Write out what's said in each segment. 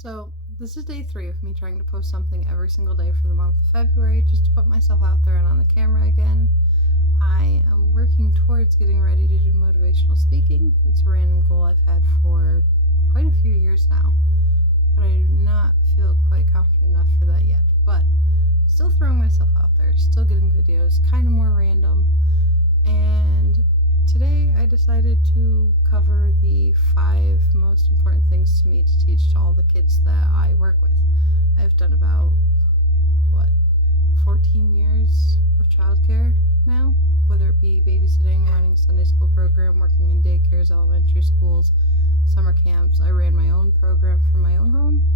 So, this is day 3 of me trying to post something every single day for the month of February just to put myself out there and on the camera again. I am working towards getting ready to do motivational speaking. It's a random goal I've had for quite a few years now, but I do not feel quite confident enough for that yet. But still throwing myself out there, still getting videos, kind of more random. And today I decided to cover the 5 most important things to me to teach to all the kids that I work with. I've done about, 14 years of childcare now, whether it be babysitting, running a Sunday school program, working in daycares, elementary schools, summer camps. I ran my own program from my own home.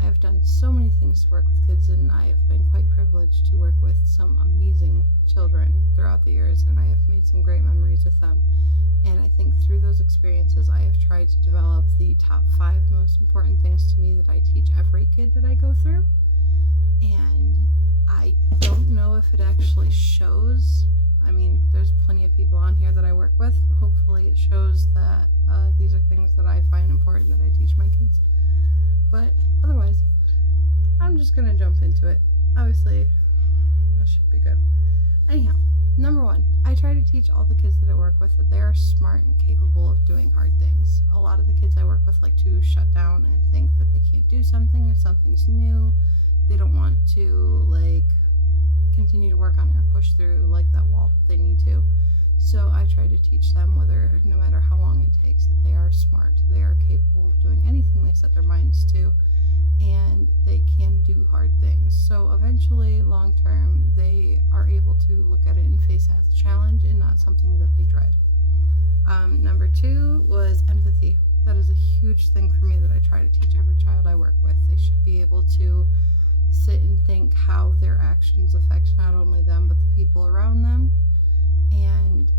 I have done so many things to work with kids, and I have been quite privileged to work with some amazing children throughout the years, and I have made some great memories with them. And I think through those experiences, I have tried to develop the top 5 most important things to me that I teach every kid that I go through. And I don't know if it actually shows. I mean, there's plenty of people on here that I work with, but hopefully it shows that these are things that I find important that I teach my kids. But otherwise, I'm just going to jump into it. Obviously, that should be good. Anyhow, number 1, I try to teach all the kids that I work with that they are smart and capable of doing hard things. A lot of the kids I work with like to shut down and think that they can't do something if something's new. They don't want to continue to work on it or push through that wall that they need to. So I try to teach them, no matter how long it takes, that they are smart, they are capable of doing anything they set their minds to, and they can do hard things. So eventually, long term, they are able to look at it and face it as a challenge and not something that they dread. Number 2 was empathy. That is a huge thing for me that I try to teach every child I work with. They should be able to sit and think how their actions affect not only them but the people around them. And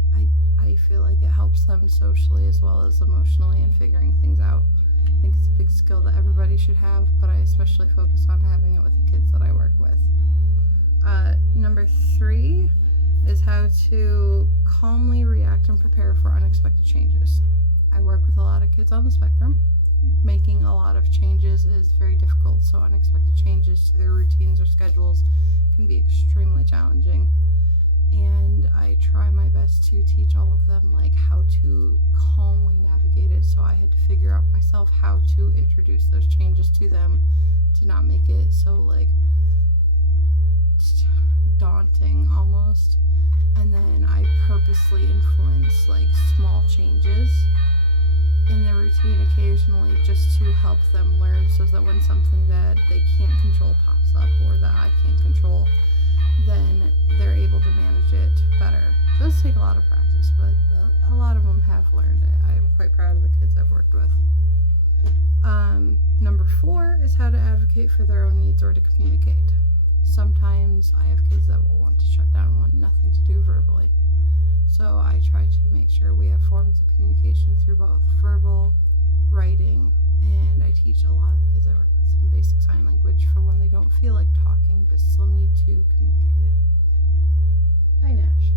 I feel like it helps them socially as well as emotionally in figuring things out. I think it's a big skill that everybody should have, but I especially focus on having it with the kids that I work with. Number 3 is how to calmly react and prepare for unexpected changes. I work with a lot of kids on the spectrum. Making a lot of changes is very difficult, so unexpected changes to their routines or schedules can be extremely challenging. And I try my best to teach all of them how to calmly navigate it. So I had to figure out myself how to introduce those changes to them to not make it so daunting almost. And then I purposely influence small changes in their routine occasionally just to help them learn, so that when something that they can't control pops up or that I can't control, then they're able to manage it better. It does take a lot of practice, but a lot of them have learned it. I am quite proud of the kids I've worked with. Number 4 is how to advocate for their own needs or to communicate. Sometimes I have kids that will want to shut down and want nothing to do verbally. So I try to make sure we have forms of communication through both verbal, writing, and I teach a lot of the kids I work with some basic sign language for when they don't feel like talking but still need to communicate it. Hi, Nash.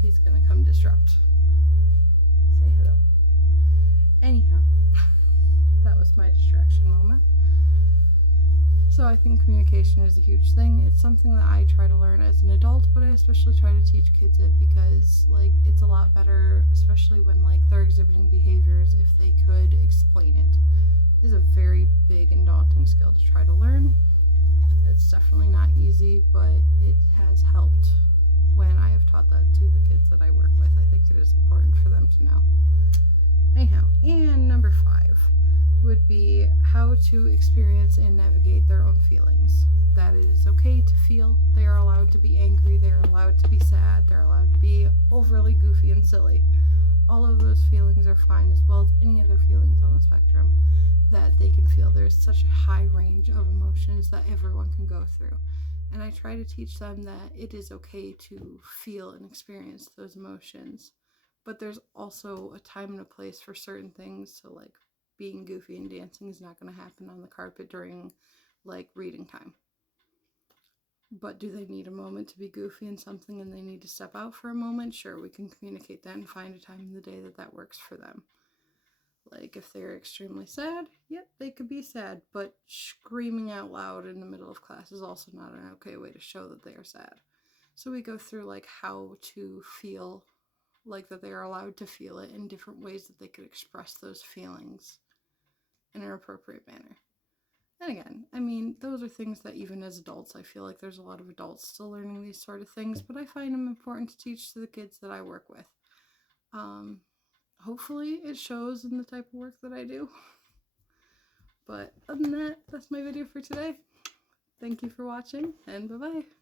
He's gonna come disrupt. Say hello. Anyhow, that was my distraction moment. So I think communication is a huge thing. It's something that I try to learn as an adult, but I especially try to teach kids it because it's a lot better, especially when they're exhibiting behaviors, if they could explain it. It is a very big and daunting skill to try to learn. It's definitely not easy, but it has helped when I have taught that to the kids that I work with. I think it is important for them to know. Anyhow, and number 5 would be how to experience and navigate their own feelings. That it is okay to feel. They are allowed to be angry, they are allowed to be sad, they're allowed to be overly goofy and silly. All of those feelings are fine, as well as any other feelings on the spectrum that they can feel. There's such a high range of emotions that everyone can go through. And I try to teach them that it is okay to feel and experience those emotions. But there's also a time and a place for certain things, so being goofy and dancing is not going to happen on the carpet during reading time. But do they need a moment to be goofy in something and they need to step out for a moment? Sure, we can communicate that and find a time in the day that works for them. Like, if they're extremely sad, yep, they could be sad, but screaming out loud in the middle of class is also not an okay way to show that they are sad. So we go through, like, how to feel, like, that they are allowed to feel it in different ways that they could express those feelings in an appropriate manner. And again, I mean, those are things that even as adults, I feel like there's a lot of adults still learning these sort of things, but I find them important to teach to the kids that I work with. Hopefully it shows in the type of work that I do. But other than that, that's my video for today. Thank you for watching, and bye-bye.